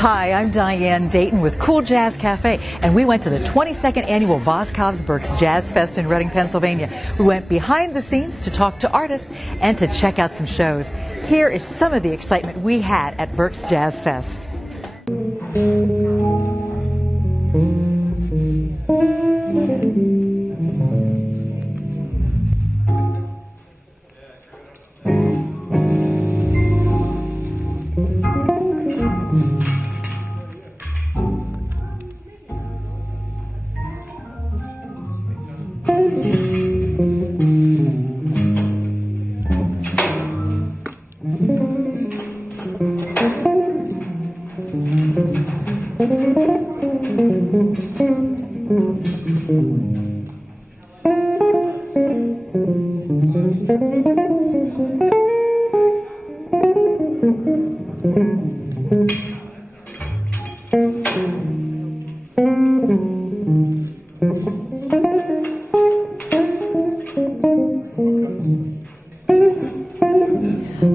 Hi, I'm Diane Dayton with Cool Jazz Cafe, and we went to the 22nd annual Boscov's Berks Jazz Fest in Reading, Pennsylvania. We went behind the scenes to talk to artists and to check out some shows. Here is some of the excitement we had at Berks Jazz Fest.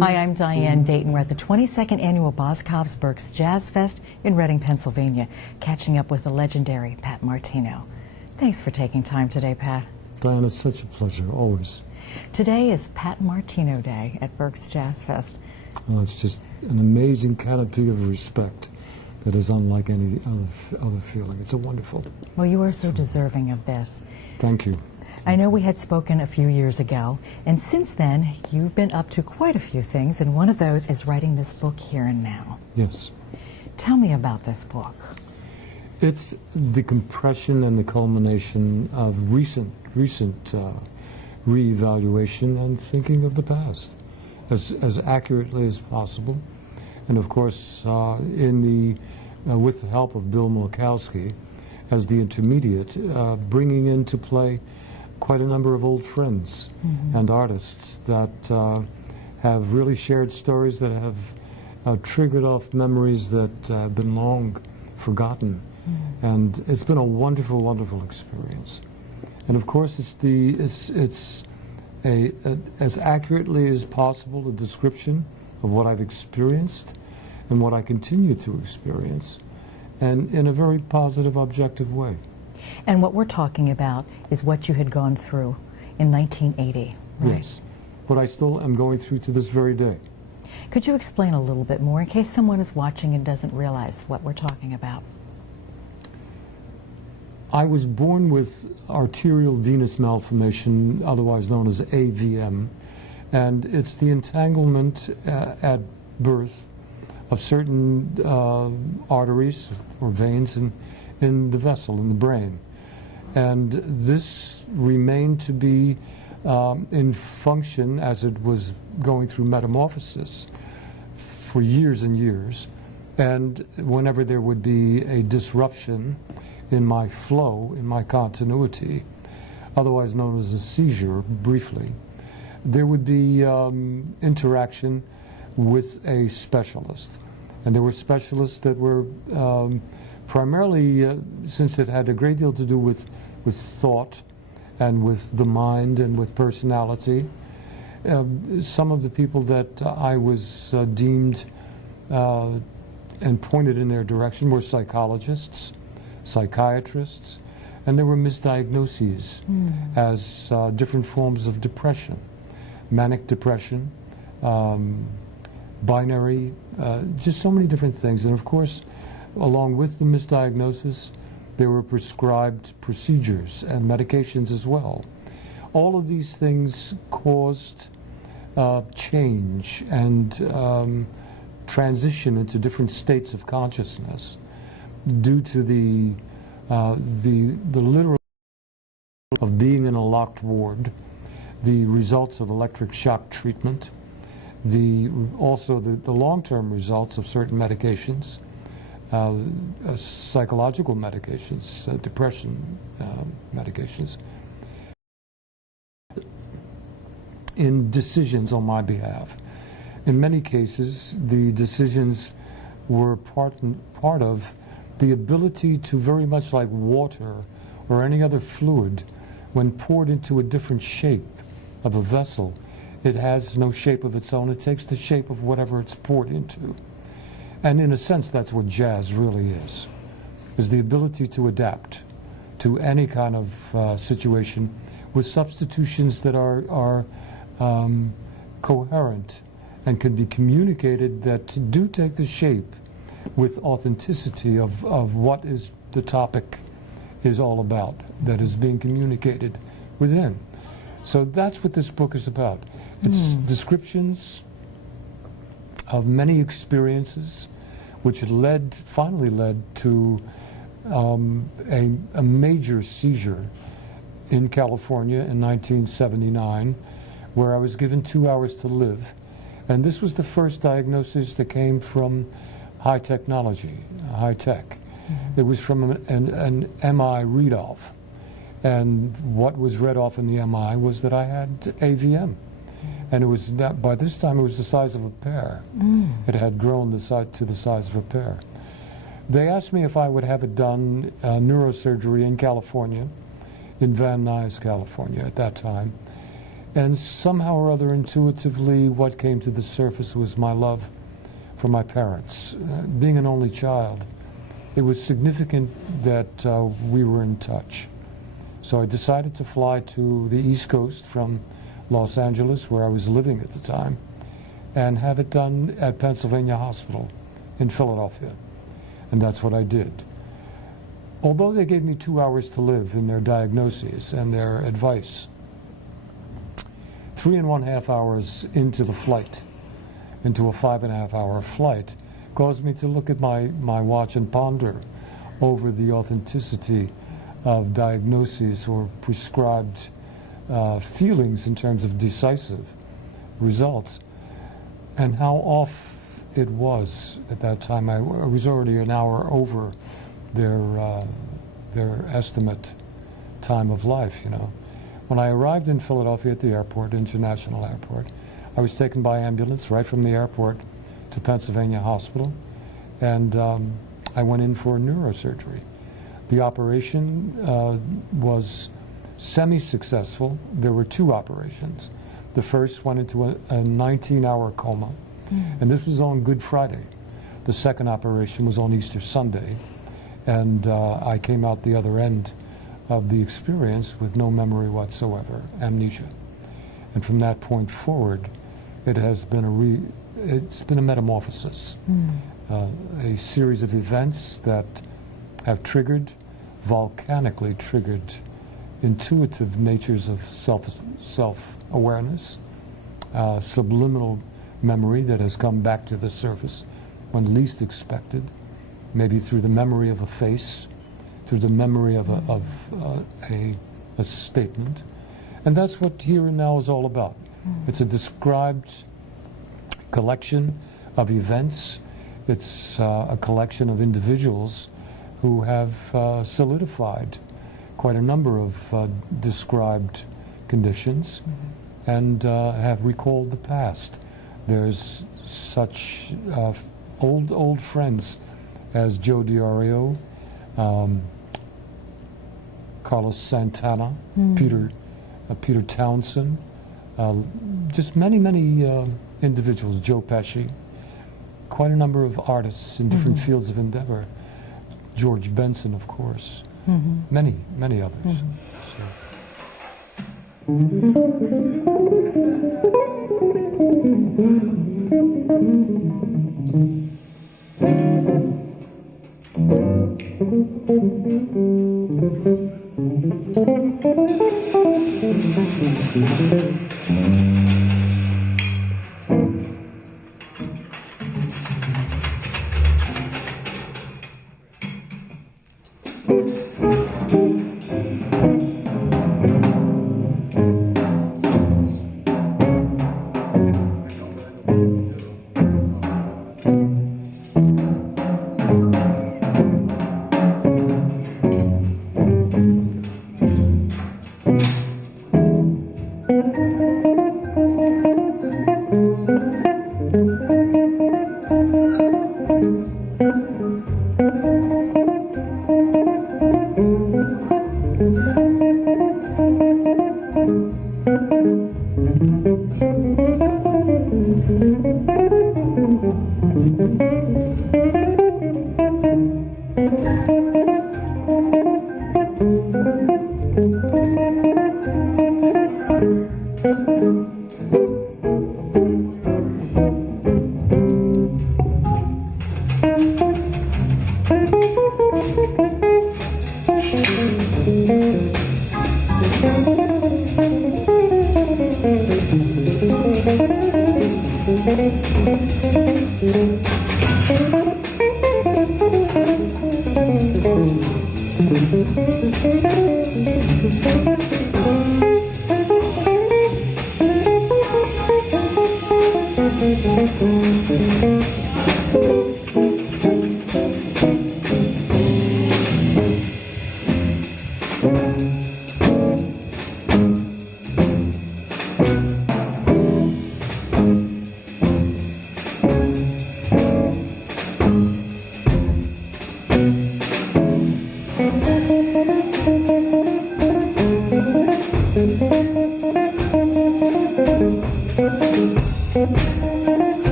Hi, I'm Diane Dayton. We're at the 22nd annual Boscov's Berks Jazz Fest in Reading, Pennsylvania, catching up with the legendary Pat Martino. Thanks for taking time today, Pat. Diane, it's such a pleasure, always. Today is Pat Martino Day at Berks Jazz Fest. Well, it's just an amazing canopy of respect that is unlike any other feeling. It's a wonderful. Well, you are so deserving of this. Thank you. I know we had spoken a few years ago, and since then, you've been up to quite a few things, and one of those is writing this book, Here and Now. Yes. Tell me about this book. It's the compression and the culmination of recent reevaluation and thinking of the past as accurately as possible. And of course, with the help of Bill Milkowski as the intermediate, bringing into play quite a number of old friends and artists that have really shared stories that have triggered off memories that have been long forgotten. And it's been a wonderful, wonderful experience. And of course, it's as accurately as possible a description of what I've experienced and what I continue to experience, and in a very positive, objective way. And what we're talking about is what you had gone through in 1980, right? Yes, what I still am going through to this very day. Could you explain a little bit more in case someone is watching and doesn't realize what we're talking about? I was born with arterial venous malformation, otherwise known as AVM, and it's the entanglement at birth of certain arteries or veins in the vessel, in the brain. And this remained to be in function as it was going through metamorphosis for years and years. And whenever there would be a disruption in my flow, in my continuity, otherwise known as a seizure, briefly, there would be interaction with a specialist. And there were specialists that were primarily, since it had a great deal to do with thought and with the mind and with personality, some of the people that I was deemed and pointed in their direction were psychologists, psychiatrists, and there were misdiagnoses as different forms of depression, manic depression, binary, just so many different things. And of course, along with the misdiagnosis, there were prescribed procedures and medications as well. All of these things caused change and transition into different states of consciousness due to the literal of being in a locked ward, the results of electric shock treatment, also the long-term results of certain medications, psychological medications, depression medications, in decisions on my behalf. In many cases, the decisions were part of the ability to, very much like water or any other fluid, when poured into a different shape of a vessel, it has no shape of its own. It takes the shape of whatever it's poured into. And in a sense, that's what jazz really is the ability to adapt to any kind of situation with substitutions that are coherent and can be communicated, that do take the shape with authenticity of what is the topic is all about, that is being communicated within. So that's what this book is about. It's descriptions of many experiences which finally led to a major seizure in California in 1979, where I was given 2 hours to live. And this was the first diagnosis that came from high technology, high tech. It was from an MI read-off. And what was read off in the MI was that I had AVM. And it was by this time it was the size of a pear. It had grown to the size of a pear. They asked me if I would have it done, neurosurgery in California, in Van Nuys, California at that time. And somehow or other, intuitively, what came to the surface was my love for my parents. Being an only child, it was significant that we were in touch. So I decided to fly to the East Coast from Los Angeles, where I was living at the time, and have it done at Pennsylvania Hospital in Philadelphia. And that's what I did. Although they gave me 2 hours to live in their diagnoses and their advice, 3.5 hours into the flight, into a 5.5 hour flight, caused me to look at my watch and ponder over the authenticity of diagnoses or prescribed feelings in terms of decisive results, and how off it was at that time. I was already an hour over their estimate time of life, you know. When I arrived in Philadelphia at the airport, International Airport, I was taken by ambulance right from the airport to Pennsylvania Hospital, and I went in for neurosurgery. The operation was semi-successful. There were 2 operations. The first went into a 19-hour coma, and this was on Good Friday. The second operation was on Easter Sunday, and I came out the other end of the experience with no memory whatsoever, amnesia. And from that point forward, it has been it's been a metamorphosis, a series of events that have volcanically triggered intuitive natures of self-awareness, subliminal memory that has come back to the surface when least expected, maybe through the memory of a face, through the memory of a statement. And that's what Here and Now is all about. It's a described collection of events. It's a collection of individuals who have solidified quite a number of described conditions and have recalled the past. There's such old friends as Joe DiOrio, Carlos Santana, Peter Townsend, just many individuals, Joe Pesci, quite a number of artists in different fields of endeavor, George Benson, of course, many others. So.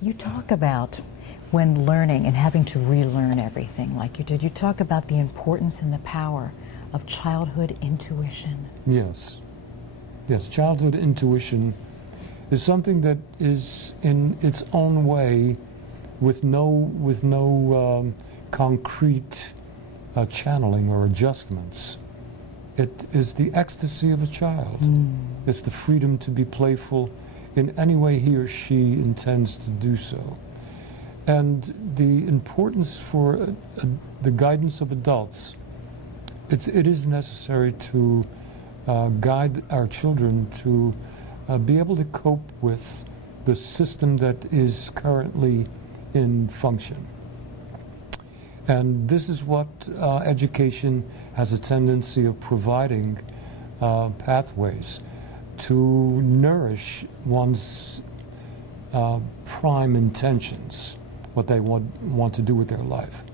You talk about when learning and having to relearn everything like you did, you talk about the importance and the power of childhood intuition. Yes. Yes, childhood intuition is something that is in its own way with no concrete channeling or adjustments. It is the ecstasy of a child. It's the freedom to be playful in any way he or she intends to do so. And the importance for the guidance of adults, it is necessary to guide our children to be able to cope with the system that is currently in function. And this is what education has a tendency of providing pathways to nourish one's prime intentions, what they want to do with their life.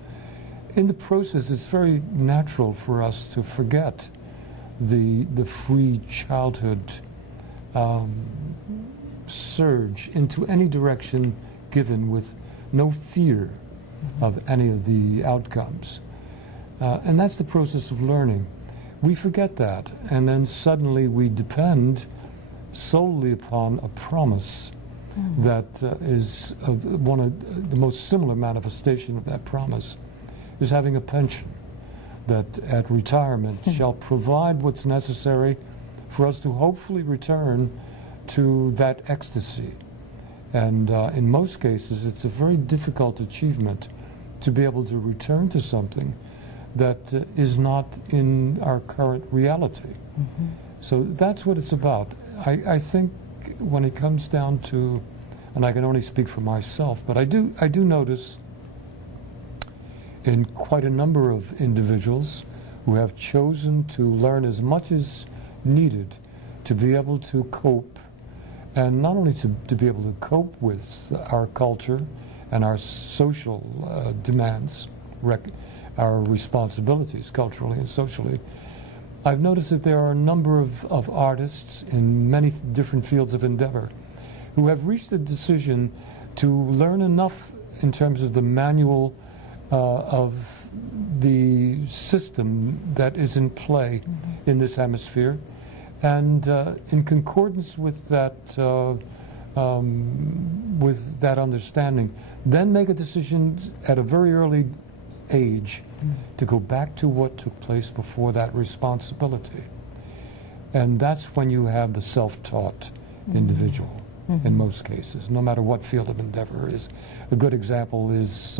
In the process, it's very natural for us to forget the free childhood surge into any direction given with no fear of any of the outcomes. And that's the process of learning. We forget that, and then suddenly we depend solely upon a promise that is one of the most similar manifestation of that promise is having a pension that at retirement shall provide what's necessary for us to hopefully return to that ecstasy. And in most cases, it's a very difficult achievement to be able to return to something that is not in our current reality. So that's what it's about. I think when it comes down to, and I can only speak for myself, but I do notice in quite a number of individuals who have chosen to learn as much as needed to be able to cope, and not only to be able to cope with our culture and our social demands, our responsibilities culturally and socially. I've noticed that there are a number of artists in many different fields of endeavor who have reached the decision to learn enough in terms of the manual of the system that is in play in this hemisphere, and in concordance with that understanding, then make a decision at a very early age to go back to what took place before that responsibility. And that's when you have the self-taught individual in most cases, no matter what field of endeavor is. A good example is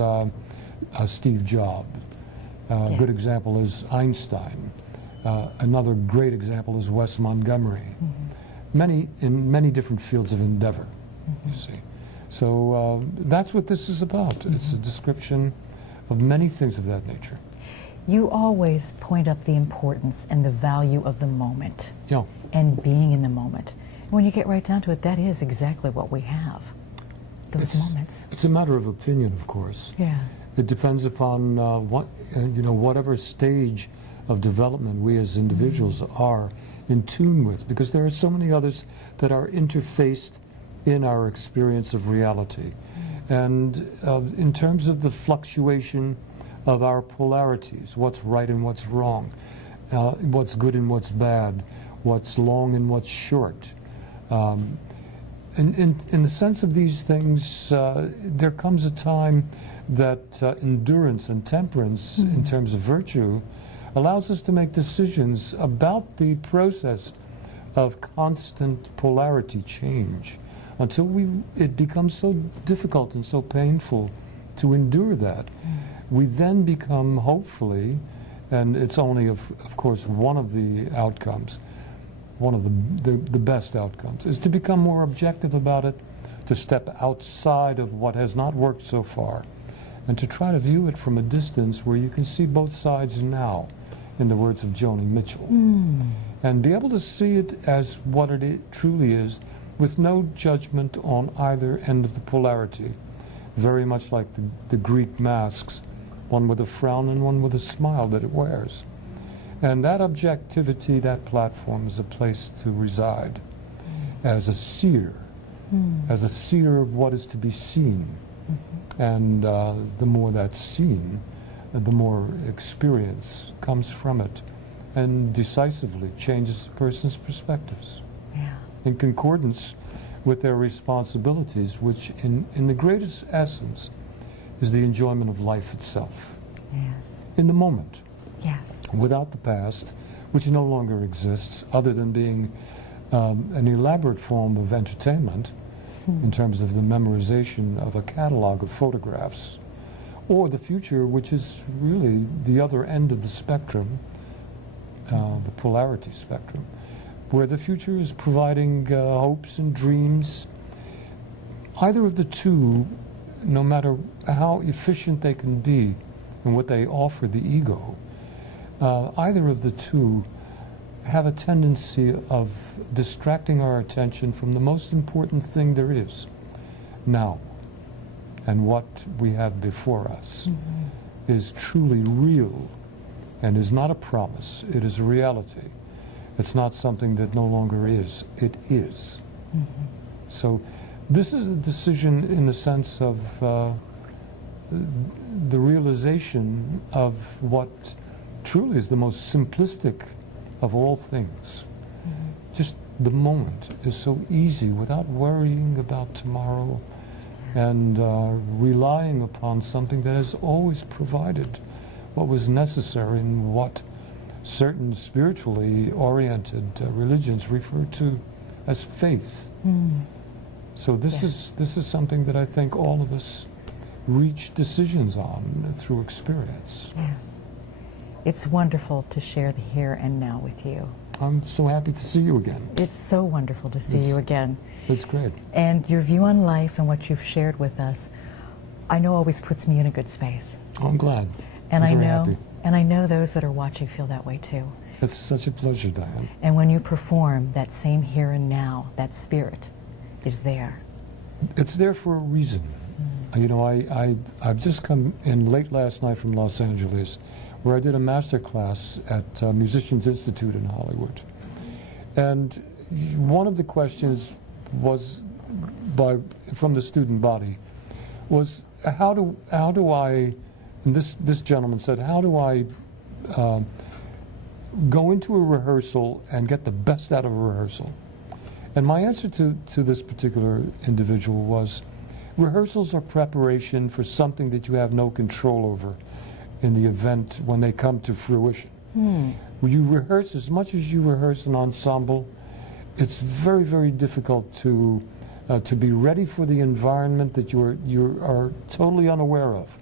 Steve Jobs. A good example is Einstein. Another great example is Wes Montgomery. In many different fields of endeavor, you see. So that's what this is about. It's a description of many things of that nature. You always point up the importance and the value of the moment and being in the moment. When you get right down to it, that is exactly what we have, those moments. It's a matter of opinion, of course. Yeah. It depends upon whatever stage of development we as individuals are in tune with, because there are so many others that are interfaced in our experience of reality. And in terms of the fluctuation of our polarities, what's right and what's wrong, what's good and what's bad, what's long and what's short. In the sense of these things, there comes a time that endurance and temperance, in terms of virtue, allows us to make decisions about the process of constant polarity change until it becomes so difficult and so painful to endure that. We then become, hopefully, and it's only, of course, one of the outcomes, one of the best outcomes, is to become more objective about it, to step outside of what has not worked so far, and to try to view it from a distance where you can see both sides now, in the words of Joni Mitchell, and be able to see it as what it truly is, with no judgment on either end of the polarity, very much like the Greek masks, one with a frown and one with a smile that it wears. And that objectivity, that platform, is a place to reside as a seer of what is to be seen. And the more that's seen, the more experience comes from it and decisively changes a person's perspectives. Yeah. In concordance with their responsibilities, which in the greatest essence is the enjoyment of life itself. Yes. In the moment. Yes. Without the past, which no longer exists, other than being an elaborate form of entertainment in terms of the memorization of a catalog of photographs, or the future, which is really the other end of the spectrum, the polarity spectrum, where the future is providing hopes and dreams. Either of the two, no matter how efficient they can be in what they offer the ego, either of the two have a tendency of distracting our attention from the most important thing there is, now. And what we have before us is truly real and is not a promise, it is a reality. It's not something that no longer is, it is. So this is a decision in the sense of the realization of what truly is the most simplistic of all things. Just the moment is so easy without worrying about tomorrow and relying upon something that has always provided what was necessary and what certain spiritually oriented religions refer to as faith. So this is something that I think all of us reach decisions on through experience. Yes. It's wonderful to share the here and now with you. I'm so happy to see you again. It's so wonderful to see you again. That's great. And your view on life and what you've shared with us, I know always puts me in a good space. I'm glad. And I'm I very know happy. and I know those that are watching feel that way too. It's such a pleasure, Diane. And when you perform, that same here and now, that spirit is there. It's there for a reason. You know, I've just come in late last night from Los Angeles, where I did a master class at Musicians Institute in Hollywood. And one of the questions was from the student body was, how do I, and this gentleman said, how do I go into a rehearsal and get the best out of a rehearsal? And my answer to this particular individual was, rehearsals are preparation for something that you have no control over in the event when they come to fruition. When you rehearse, as much as you rehearse an ensemble, it's very, very difficult to be ready for the environment that you are totally unaware of.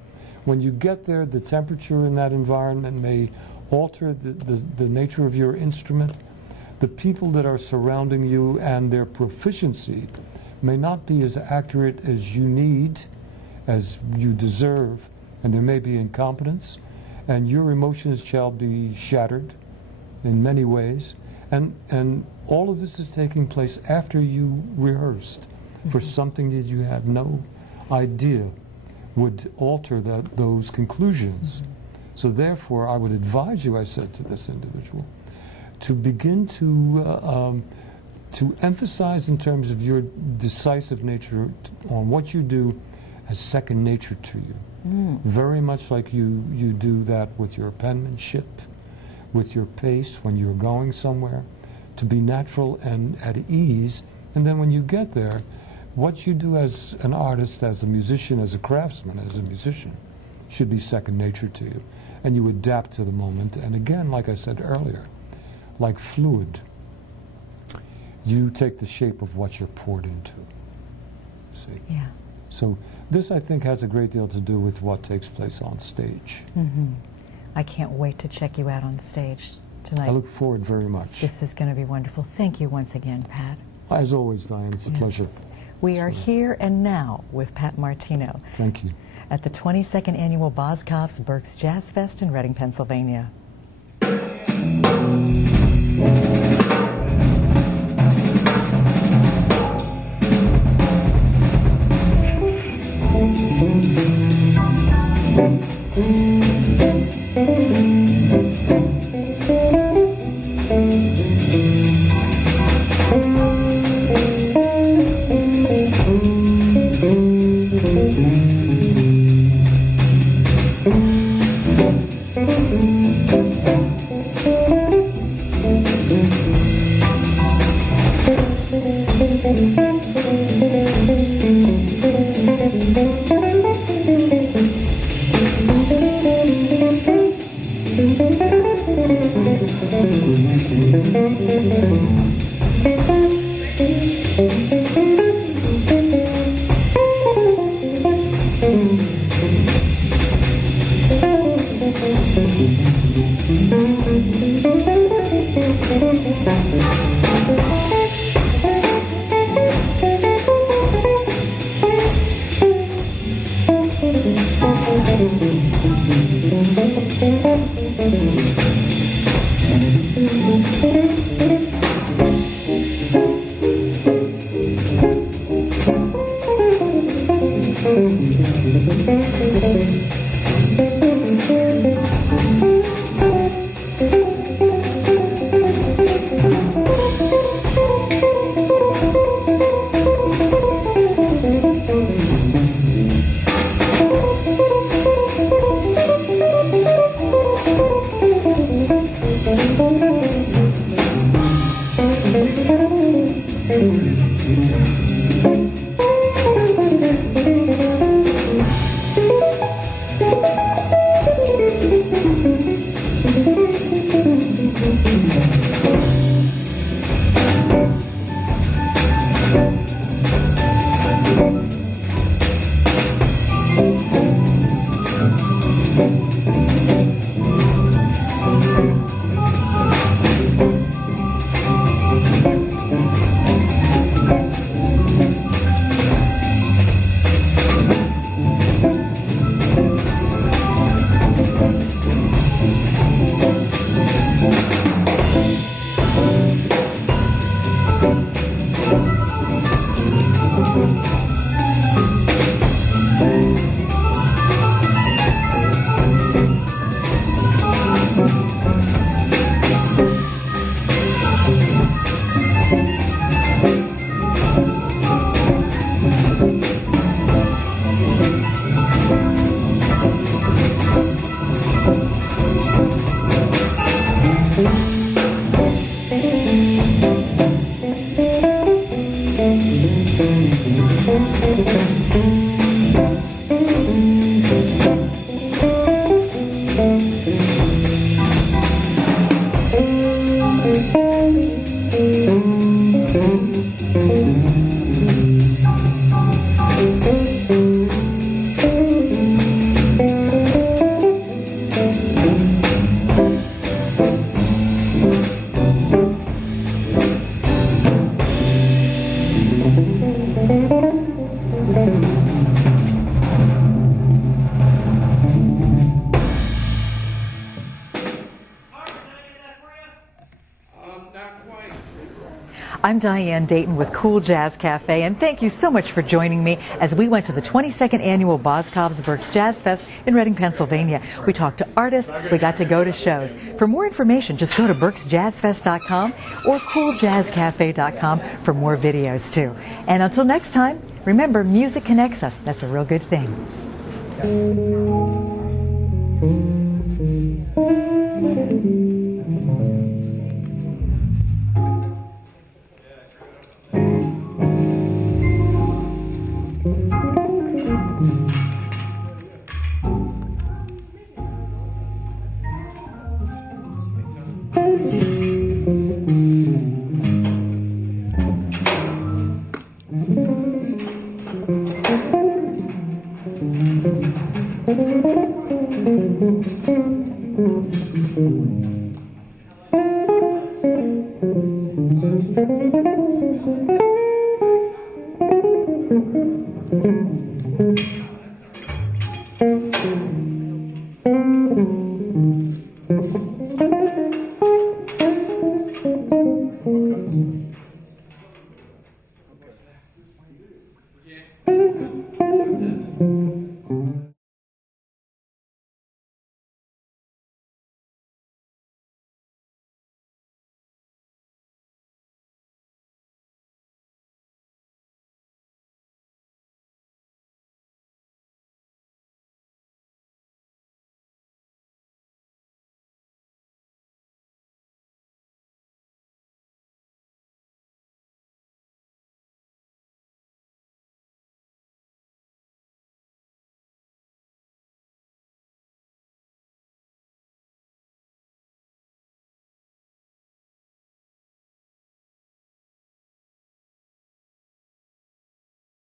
When you get there, the temperature in that environment may alter the nature of your instrument. The people that are surrounding you and their proficiency may not be as accurate as you need, as you deserve, and there may be incompetence, and your emotions shall be shattered in many ways. And all of this is taking place after you rehearsed for something that you had no idea would alter those conclusions. So therefore, I would advise you, I said to this individual, to begin to emphasize in terms of your decisive nature on what you do as second nature to you. Very much like you do that with your penmanship, with your pace when you're going somewhere, to be natural and at ease. And then when you get there, what you do as an artist, as a musician, as a craftsman, as a musician, should be second nature to you. And you adapt to the moment. And again, like I said earlier, like fluid, you take the shape of what you're poured into. See? Yeah. So this, I think, has a great deal to do with what takes place on stage. I can't wait to check you out on stage tonight. I look forward very much. This is going to be wonderful. Thank you once again, Pat. As always, Diane, it's a pleasure. We are here and now with Pat Martino Thank you. at the 22nd Annual Boscov's Berks Jazz Fest in Reading, Pennsylvania. I'm Diane Dayton with Cool Jazz Cafe, and thank you so much for joining me as we went to the 22nd Annual Boscov's Berks Jazz Fest in Reading, Pennsylvania. We talked to artists, we got to go to shows. For more information, just go to berksjazzfest.com or cooljazzcafe.com for more videos too. And until next time, Remember, music connects us. That's a real good thing. Thank you.